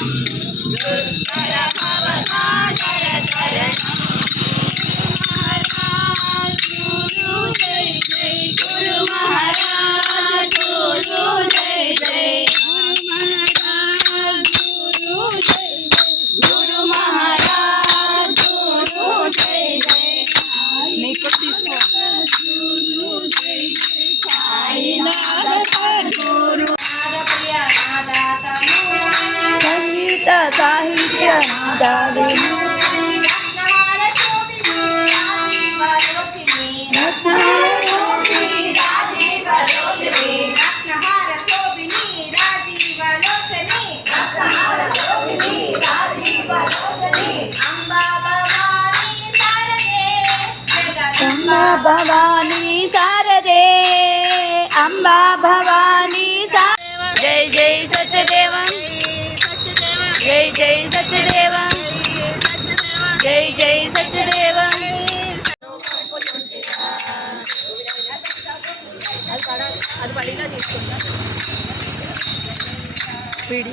Goodbye. సాహిత్య అంబా భవానీ సారదే అంబా భవానీ సా జై జై జై జై సత్యదేవ. జై జై సత్యదేవ. అది పడిగా తీసుకుంటా పీడి